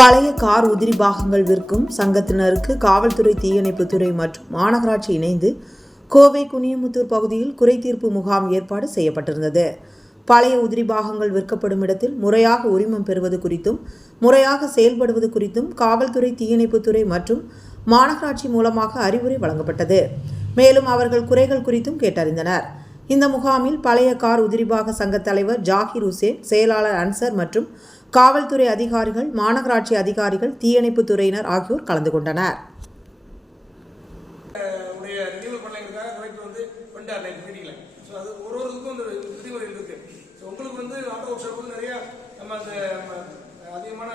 பழைய கார் உதிரி பாகங்கள் விற்கும் சங்கத்தினருக்கு காவல்துறை தீயணைப்புத்துறை மற்றும் மாநகராட்சி இணைந்து கோவை குனியமுத்தூர் பகுதியில் குறைதீர்ப்பு முகாம் ஏற்பாடு செய்யப்பட்டிருந்தது. பழைய உதிரி பாகங்கள் விற்கப்படும் இடத்தில் முறையாக உரிமம் பெறுவது குறித்தும் முறையாக செயல்படுவது குறித்தும் காவல்துறை தீயணைப்புத்துறை மற்றும் மாநகராட்சி மூலமாக அறிவுரை வழங்கப்பட்டது. மேலும் அவர்கள் குறைகள் குறித்தும் கேட்டறிந்தனர். இந்த முகாமில் பழைய கார் உதிரிபாக சங்க தலைவர் ஜாகிர் ஹுசேன் செயலாளர் அன்சர் மற்றும் காவல்துறை அதிகாரிகள் மாநகராட்சி அதிகாரிகள் தீயணைப்பு துறையினர் ஆகியோர் கலந்து கொண்டனர். உடைய வந்து ஸோ அது ஒரு ஒரு ஸோ உங்களுக்கு வந்து நம்ம அதிகமான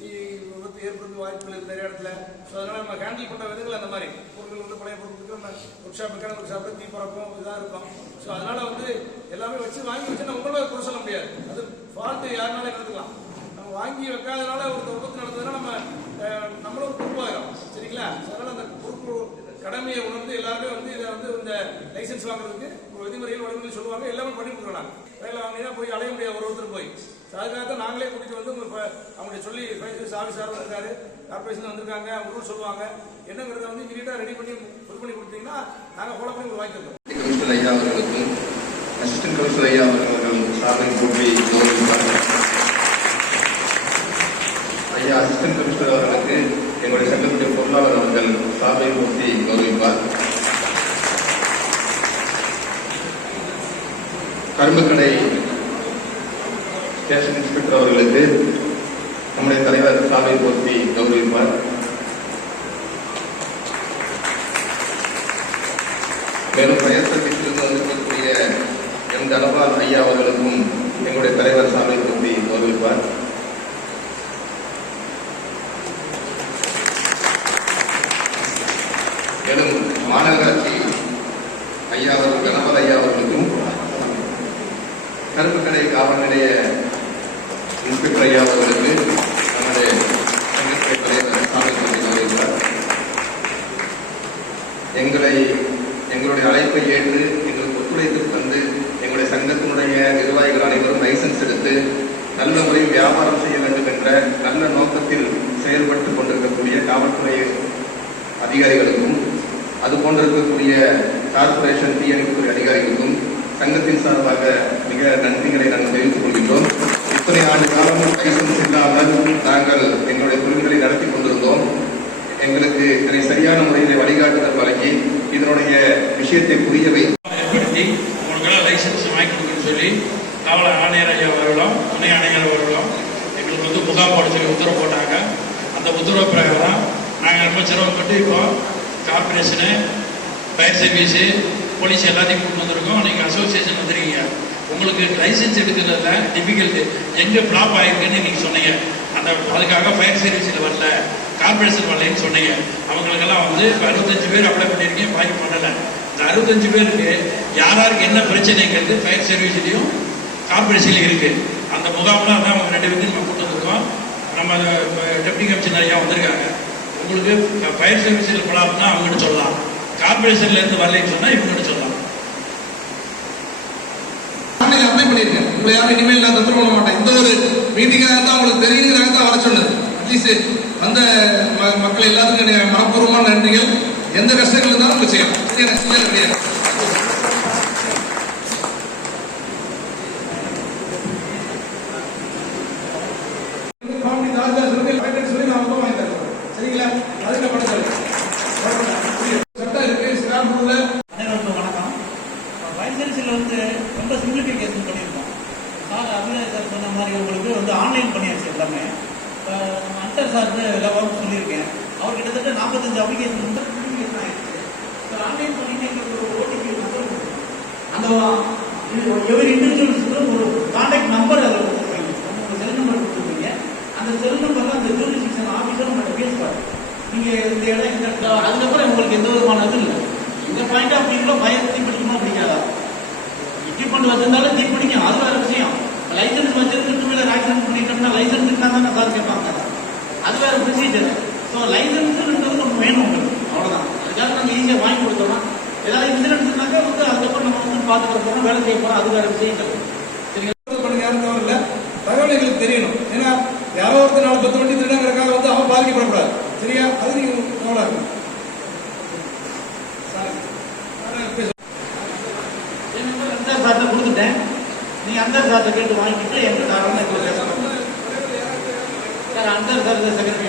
விபத்து வாய்ப்புகள் இருக்கு நிறைய இடத்துல. ஸோ அதனால நம்ம ஹேண்டில் பண்ணுற விதங்கள் அந்த மாதிரி. பொருட்கள் வந்து பழைய பொருட்களுக்கு நம்ம ஒர்க் ஷாப் ஒர்க் ஷாப்பில் தீ பறக்கும் இதாக இருக்கும். ஸோ அதனால் வந்து எல்லாமே வச்சு வாங்கி வச்சு நம்ம உங்களோட சொல்ல முடியாது. அது வார்த்தை யாருனாலும் எடுத்துக்கலாம் நம்ம வாங்கி வைக்காதனால ஒரு விபத்து நடந்ததுன்னா நம்ம நம்மளும் பொறுப்பாகிறோம். சரிங்களா? அதனால அந்த பொறுப்பு கடமையை உணர்ந்து எல்லாருமே வந்து இதை வந்து இந்த லைசன்ஸ் வாங்குறதுக்கு ஒரு விதிமுறையில் வழிமுறை சொல்லுவாங்க. எல்லாமே பண்ணி கொடுக்குறாங்க வேலை வாங்கினா போய் அலைய முடியாது ஒரு ஒருத்தர் போய். அதுக்காக தான் நாங்களே கூட்டிட்டு வந்து உங்க ப- அவங்களை சொல்லி ஆஃபீஸார் வந்திருக்காரு. கார்பரேஷன் வந்திருக்காங்க அவங்க ரூல் சொல்லுவாங்க. என்னங்கிறத வந்து இமீடியட்டா ரெடி பண்ணி ஃபுல் பண்ணி கொடுத்தீங்கன்னா நாங்கள் ஃபாலோ பண்ணி உங்களுக்கு வாங்கி தருவோம் அசிஸ்டன்ட் கமிஷனர் ஐயா அவர்கள் சார்பில் போட்டி ஐயா அசிஸ்டன்ட் கமிஷனர் அவர்களுக்கு எங்களுடைய சங்கத்துடைய பொருளாளர் அவர்கள் சார்பை போட்டி கௌரவிப்பார். கரும்புக்கடை ஸ்டேஷன் இன்ஸ்பெக்டர் அவர்களுக்கு நம்முடைய தலைவர் சாவை போட்டி கௌரவிப்பார். எம் தனபால் ஐயா அவர்களுக்கும் எங்களுடைய தலைவர் சாமி பற்றி கௌரவிப்பார் மேலும் மாநகராட்சி ஐயா அவர்கள் கணபத் ஐயா அவர்களுக்கும் கருப்புக்கடை காவல் நிலைய இன்ஸ்பெக்டர் ஐயா அவர்களுக்கு நம்முடைய சங்கத்துறை தலைவர் சாலை பற்றி கௌரவிப்பார் எங்களை எங்களுடைய அழைப்பை ஏற்று எங்களுக்கு ஒத்துழைத்து தந்து எங்களுடைய சங்கத்தினுடைய நிர்வாகிகள் அனைவரும் லைசன்ஸ் எடுத்து நல்ல முறையில் வியாபாரம் செய்ய வேண்டும் என்ற நல்ல நோக்கத்தில் செயல்பட்டு கொண்டிருக்கக்கூடிய காவல்துறை அதிகாரிகளுக்கும் அது போன்று இருக்கக்கூடிய கார்ப்பரேஷன் தீயணைப்புத்துறை அதிகாரிகளுக்கும் சங்கத்தின் சார்பாக மிக நன்றிகளை நாங்கள் தெரிவித்துக் கொள்கின்றோம். இத்தனை ஆண்டு காலம் லைசன்ஸ் இல்லாமல் நாங்கள் எங்களுடைய தொழில்களை நடத்தி கொண்டிருந்தோம். எங்களுக்கு இதனை சரியான முறையில் வழிகாட்டுதல் வழங்கி இதனுடைய விஷயத்தை புரிய வைத்து ஏற்படுத்தி உங்களுக்கெல்லாம் லைசன்ஸ் வாங்கி கொடுக்குன்னு சொல்லி காவலர் ஆணையர் ஐயா அவர்களும் துணை ஆணையர் அவர்களும் எங்களுக்கு வந்து முகாம் போட சொல்லி உத்தரவு போட்டாங்க. அந்த உத்தரவு பிரகாரம் நாங்கள் ரொம்ப சிரமப்பட்டு இப்போ கார்பரேஷனு ஃபயர் சர்வீஸு போலீஸ் எல்லாத்தையும் கூட்டு வந்திருக்கோம். நீங்கள் அசோசியேஷன் வந்துருக்கீங்க. உங்களுக்கு லைசன்ஸ் எடுக்கிறதுல டிஃபிகல்ட்டு எங்கே ஃப்ளாப் ஆகிருக்குன்னு நீங்கள் சொன்னீங்க. அந்த அதுக்காக ஃபயர் சர்வீஸில் வரல. கார்பரேஷன் வரலன்னு சொன்னீங்க. அவங்களுக்கெல்லாம் வந்து இப்போ அறுபத்தஞ்சு பேர் அப்ளை பண்ணியிருக்கீங்க பாக்கி பண்ணலை. இந்த அறுபத்தஞ்சு பேருக்கு யாராருக்கு என்ன பிரச்சனைங்கிறது ஃபயர் சர்வீஸ்லேயும் கார்பரேஷன்லையும் இருக்குது அந்த முகாம்லாம் தான் அவங்க ரெண்டு பேருக்கு நம்ம கூட்டு வந்திருக்கோம். நம்ம டெப்டி கமிஷனர் ஐயா வந்திருக்காங்க உங்களுக்கு ஃபயர் சர்வீஸில் ப்ராப்ளம்னா அவங்ககிட்ட சொல்லலாம். கார்பரேஷன்ல இருந்து வரலைன்னு சொன்னா இவங்ககிட்ட சொல்லலாம். ஆன்லைன் அப்ளை பண்ணியிருக்கேன். உங்களை யாரும் இனிமேல் நான் தொந்தரவு பண்ண மாட்டேன். இந்த ஒரு மீட்டிங்காக தான் அவங்களுக்கு தெரியுங்கிறாங்க தான் வர சொன்னது. அட்லீஸ்ட் அந்த ம- மக்கள் எல்லாத்துக்கும் எனக்கு மனப்பூர்வமான நன்றிகள். எந்த கஷ்டங்கள் இருந்தாலும் உங்களுக்கு செய்யலாம். சரியா? சரியா? சரியா? காமெடி தாஜா சொல்லி லைசென்ஸ் சொல்லி நான் வந்து வாங்கி தருவேன் சரிங்களா அதுக்கு பண்ண சொல்லுங்க சட்டம் இருக்கு ஸ்டாம்ப் ரூல்ல அனைவருக்கும் வணக்கம் வைசன்ஸில் வந்து ரொம்ப சிம்பிளிஃபிகேஷன் பண்ணியிருக்கோம் சார் அபிநய சார் சொன்ன மாதிரி உங்களுக்கு வந்து ஆன்லைன் பண்ணியாச்சு எல்லாமே இப்போ நம்ம அன்டர் சார் எல்லா ஒர்க் சொல்லியிருக்கேன் அவர் கிட்டத்தட்ட நாற்பத்தஞ்சு அப்ளிகேஷன் வந்து சிம்பிளிஃபிகேஷன் ஆயிடுச்சு சார் ஆன்லைன் பண்ணிட்டு எங்களுக்கு ஒரு ஓடிபி நம்பர் அந்த எவரி இண்டிவிஜுவல்ஸுக்கு ஒரு கான்டாக்ட் நம்பர் அதில் கொடுத்துருப்பீங்க உங்களோட செல் நம்பர் கொடுத்துருப்பீங்க அந்த செல் நம்பரில் அந்த ஜூரிஸ்டிக்ஷன் ஆஃபீஸர் உங்கள்கிட்ட பேசுவார் நீங்கள் இந்த இடம் இந்த அதுக்கப்புறம் உங்களுக்கு எந்த விதமான இது இல்லை இந்த பாயிண்ட் ஆஃப் வியூல பயம் தீப்பிடிக்குமா பிடிக்காதா எக்யூப்மெண்ட் வச்சிருந்தாலும் தீப்பிடிக்கும் அது வேற விஷயம் லைசன்ஸ் வச்சிருந்துட்டு மேல ஆக்சிடென்ட் பண்ணிட்டோம்னா லைசன்ஸ் இருந்தா தானே சார் கேட்பாங்க அது வேற ப்ரொசீஜர் ஸோ லைசன்ஸ்ன்றது நம்ம வேணும் உங்களுக்கு. அவ்வளவுதான். அதுக்காக நாங்கள் ஈஸியாக வாங்கி கொடுத்தோம்னா எல்லாரும் இன்சிடென்ட்னாக்கா வந்து அதுக்கப்புறம் நம்ம வந்து பார்த்துக்க போகிறோம் வேலை செய்ய போகிறோம் அது வேறு விஷயம் சரிங்களா? யாரும் தவறு இல்லை. தகவல் எங்களுக்கு தெரியணும். ஏன்னா யாரோ ஒருத்தர் நாலு பத்து வண்டி திருடங்கிறக்காக வந்து அவன் பாதிக்கப்படக்கூடாது. சரியா? அது நீங்கள் கவலை இருக்கணும் சார்ட்ட கொடுத்துட்டேன். நீங்கள் அந்த சார்ட்ட கேட்டு வாங்கிட்டு எங்கள் காரணம் சார் அந்த சார் செக்ரட்டரி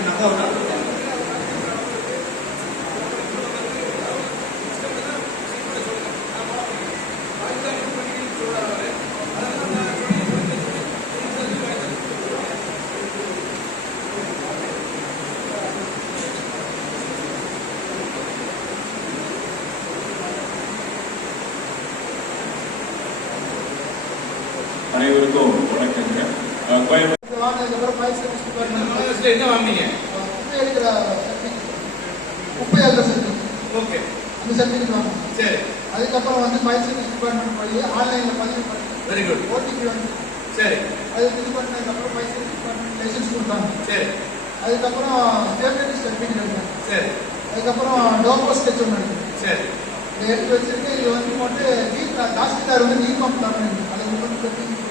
ஓகே அந்த சர்டிஃபிகேட் வாங்கணும் சரி. அதுக்கப்புறம் வந்து சர்வீஸ் டிபார்ட்மெண்ட் போய் ஆன்லைனில் பதிவு பண்ணி வெரி குட் ஓடிபி வந்து சரி. அது இது பண்ணதுக்கப்புறம் சர்வீஸ் டிபார்ட்மெண்ட் லைசன்ஸ் கொடுத்தாங்க. சரி. அதுக்கப்புறம் ஸ்டேபிலிட்டி சர்டிஃபிகேட் சரி. அதுக்கப்புறம் டோப்போ ஸ்கெட்ச் ஒன்று எடுத்தேன். சரி. இதை எடுத்து வச்சிருக்கேன் இது வந்து போட்டு நீ தாசில்தார் வந்து நீ பம்ப் தான் அதை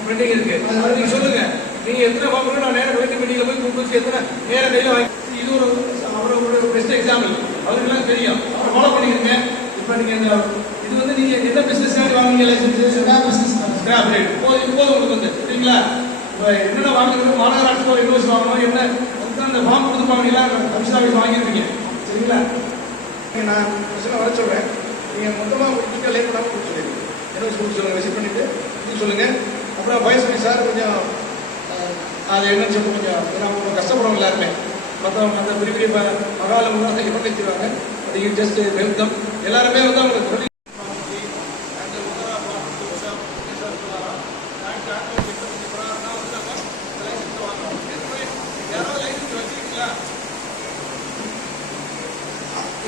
பெண்டிங் இருக்கு. அது நீங்க சொல்லுங்க. நீங்க எத்தனை வாங்குறோம் நான் நேரம் கலெக்டர் மீட்டிங்ல போய் கூப்பிட்டு எத்தனை நேரம் கையில வாங்கி இது ஒரு அவரோட பெஸ்ட் எக்ஸாம்பிள் அவருக்கெல்லாம் தெரியும். ஃபாலோ பண்ணிக்கிறீங்க இப்போ நீங்க இந்த இது வந்து நீங்க என்ன பிசினஸ் வாங்குங்க லைசன்ஸ் business. தான். ஸ்கிராப் ரேட் உங்களுக்கு வந்து சரிங்களா? இப்போ என்னென்ன வாங்குறது மாநகராட்சி ஒரு இன்வெஸ்ட் வாங்கணும். என்ன அதுக்கு அந்த ஃபார்ம் கொடுத்துருப்பாங்களா கமிஷன் ஆஃபீஸ் வாங்கியிருப்பீங்க. சரிங்களா? நீங்க நான் பிரச்சனை வர சொல்றேன். நீங்கள் மொத்தமாக முடிச்சுட்டு லேட் பண்ணாமல் கொடுத்துருங்க என்ன சொல்லி சொல்லுங்க. விசிட் பண்ணிட்டு இது சொல்லுங்க. அப்புறம் வயசு சார் கொஞ்சம் அது என்னன்னு சொல்லி கொஞ்சம் ஏன்னா அவங்க எல்லாருமே. மற்றவங்க அந்த பெரிய பெரிய மகாலம் தான் இவங்க வச்சிருவாங்க யூ ஜஸ்ட் வெல்கம் எல்லாருமே வந்து அவங்க தொழில்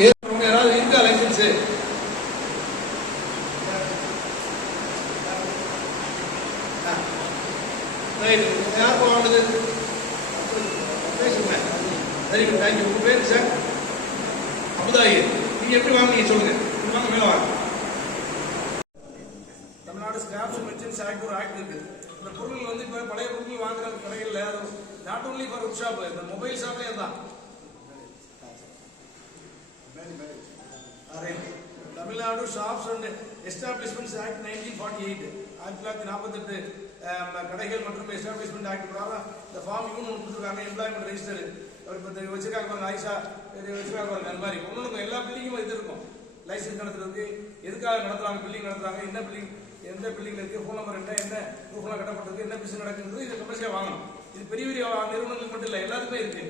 ஏற்கனவே யாராவது இருக்கா லைசன்ஸ் ரைட் யார் வாங்கினது பேசுங்க வெரி குட் தேங்க்யூ உங்க பேர் சார் அபுதாயி எப்படி சொல்லுங்க. நீங்க வாங்க மேல வாங்க. தமிழ்நாடு ஸ்கிராப்ஸ் மெர்ச்சன்ஸ் ஆக்ட் ஒரு ஆக்ட் இருக்கு. இந்த பொருட்கள் வந்து இப்போ பழைய பொருட்கள் வாங்குற கடைகளில் not only for workshop இந்த மொபைல் ஷாப்லேயே தான். Tamil Nadu shops and establishments act nineteen forty eight ஆயிரத்தி தொள்ளாயிரத்தி நாற்பத்தெட்டு கடைகள் மற்றும் எஸ்டாப்ளிஷ்மெண்ட் ஆக்ட் பிரகாரம் இந்த ஃபார்ம் ஒன்று கொடுத்துருக்காங்க எம்ப்ளாய்மெண்ட் ரெஜிஸ்டர் ஒரு இப்போ வச்சிருக்காங்க பாருங்க ஆயிஷா இது வச்சிருக்காங்க பாருங்க அந்த மாதிரி. ஒன்று எல்லா பில்டிங்கும் இது இருக்கும். லைசன்ஸ் நடத்துறதுக்கு எதுக்காக நடத்துறாங்க பில்டிங் நடத்துறாங்க என்ன பில்டிங் எந்த பில்டிங் இருக்கு ஃபோன் நம்பர் என்ன என்ன ப்ரூஃப்லாம் கட்டப்பட்டிருக்கு என்ன பிசினஸ் நடக்குது இது கமர்ஷியலாக வாங்கணும். இது பெரிய பெரிய நிறுவனங்கள் மட்டும் இல்லை எல்லாத்துக்குமே இருக்கு.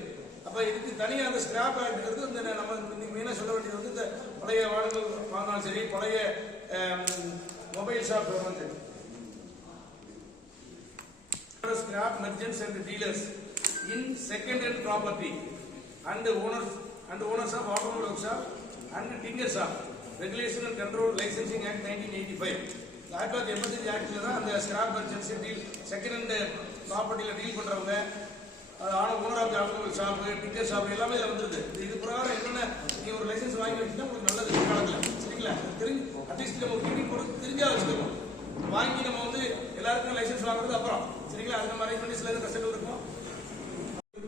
அப்போ இதுக்கு தனியாக அந்த ஸ்கிராப் ஆக்ட்ங்கிறது இந்த நம்ம இன்னைக்கு மெயினாக சொல்ல வேண்டியது வந்து இந்த பழைய வாகனங்கள் வாங்கினாலும் சரி பழைய மொபைல் ஷாப் வந்து. Scrap merchants and dealers in second hand property. And the owners and the owners of automobile workshop and tinker shop regulation and control licensing act 1985 இந்த ஆயிரத்தி தொள்ளாயிரத்தி எண்பத்தஞ்சு ஆக்டில் தான் அந்த scrap merchants deal second hand ப்ராப்பர்ட்டியில் deal பண்ணுறவங்க அது ஆன owner of automobile shop ticket shop எல்லாமே இதில் வந்துருது. இது பிரகாரம் என்னென்ன நீங்கள் ஒரு லைசன்ஸ் வாங்கி வச்சுன்னா உங்களுக்கு நல்லது காலத்தில். சரிங்களா? தெரிஞ்சு அட்லீஸ்ட் நம்ம ஒரு கொடுத்து தெரிஞ்சா வச்சுக்கணும். வாங்கி நம்ம வந்து எல்லாருக்கும் லைசன்ஸ் வாங்குறது அப்புறம். சரிங்களா? அது நம்ம அரேஞ்ச் பண்ணி சில கஷ்டங்கள் இருக்கும்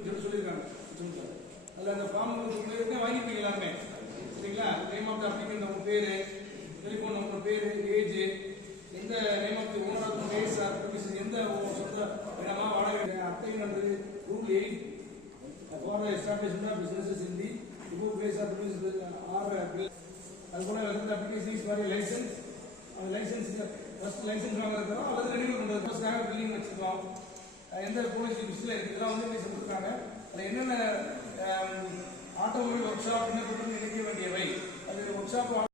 சொல்லி சொல்லியிருக்காங்க அதில் அந்த ஃபார்ம் வந்து வாங்கிப்பீங்க எல்லாருமே சரிங்களா நேம் ஆஃப் த அப்ளிகண்ட் உங்க பேரு டெலிஃபோன் நம்பர் பேரு ஏஜ் எந்த name of the owner of or premises எந்த உங்க சொந்த இடமா வாடகை அட்டை number rule eight for establishment of businesses in the இப்போ பிளேஸ் ஆர் ப்ரமிசஸ் ஆர் அது போல வந்து அப்ளிகேஷன் மாதிரி லைசன்ஸ் அந்த லைசன்ஸ் ஃபர்ஸ்ட் லைசன்ஸ் வாங்குறதோ அல்லது ரெனியூல் பண்றது ஃபர்ஸ்ட் நாங்கள் பில்லிங் வச்சிருக்கோம் எந்த போலீஸ் லிஸ்ட்ல இருக்கு? இதெல்லாம் வந்து எப்படி சொல்லிருக்காங்க அதில் என்னென்ன ஆட்டோமொபைல் ஒர்க் ஷாப் என்ன இணைக்க வேண்டியவை? அது ஒர்க் ஷாப்